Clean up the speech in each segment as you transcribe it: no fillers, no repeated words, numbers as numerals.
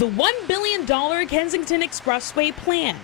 the $1 billion Kensington Expressway plan.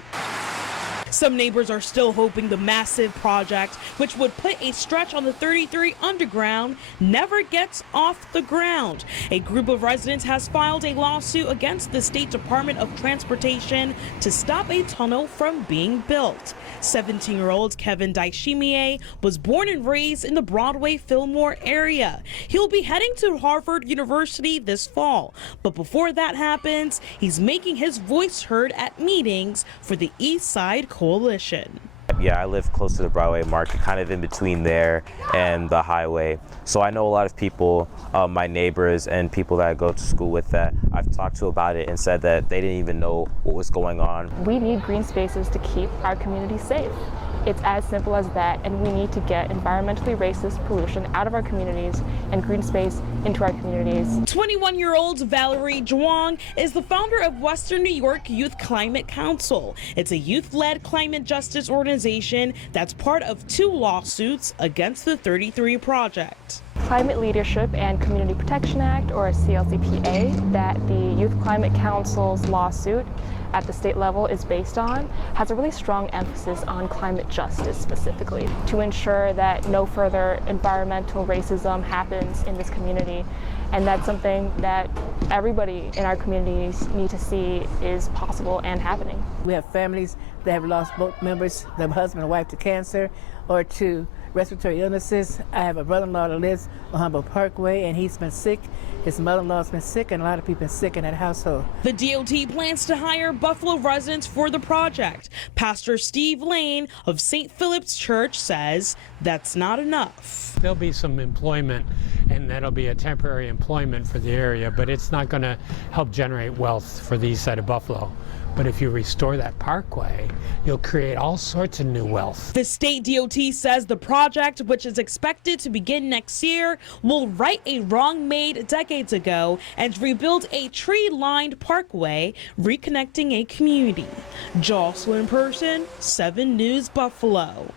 Some neighbors are still hoping the massive project, which would put a stretch on the 33 underground, never gets off the ground. A group of residents has filed a lawsuit against the State Department of Transportation to stop a tunnel from being built. 17-year-old Kevin Daishimie was born and raised in the Broadway-Fillmore area. He'll be heading to Harvard University this fall, but before that happens, he's making his voice heard at meetings for the East Side Coalition. Yeah, I live close to the Broadway market, kind of in between there and the highway. So I know a lot of people, my neighbors and people that I go to school with that I've talked to about it and said that they didn't even know what was going on. We need green spaces to keep our community safe. It's as simple as that, and we need to get environmentally racist pollution out of our communities and green space into our communities. 21-year-old Valerie Zhuang is the founder of Western New York Youth Climate Council. It's a youth-led climate justice organization that's part of 2 lawsuits against the 33 project. Climate Leadership and Community Protection Act, or CLCPA, that the Youth Climate Council's lawsuit at the state level is based on, has a really strong emphasis on climate justice specifically, to ensure that no further environmental racism happens in this community. And that's something that everybody in our communities need to see is possible and happening. We have families that have lost both members, their husband and wife, to cancer or to respiratory illnesses. I have a brother-in-law that lives on Humboldt Parkway, and he's been sick. His mother-in-law's been sick, and a lot of people have been sick in that household. The DOT plans to hire Buffalo residents for the project. Pastor Steve Lane of St. Philip's Church says that's not enough. There'll be some employment, and that'll be a temporary employment for the area, but it's not going to help generate wealth for the east side of Buffalo. But if you restore that parkway, you'll create all sorts of new wealth. The state DOT says the project, which is expected to begin next year, will right a wrong made decades ago and rebuild a tree-lined parkway, reconnecting a community. Jocelyn Person, 7 News Buffalo.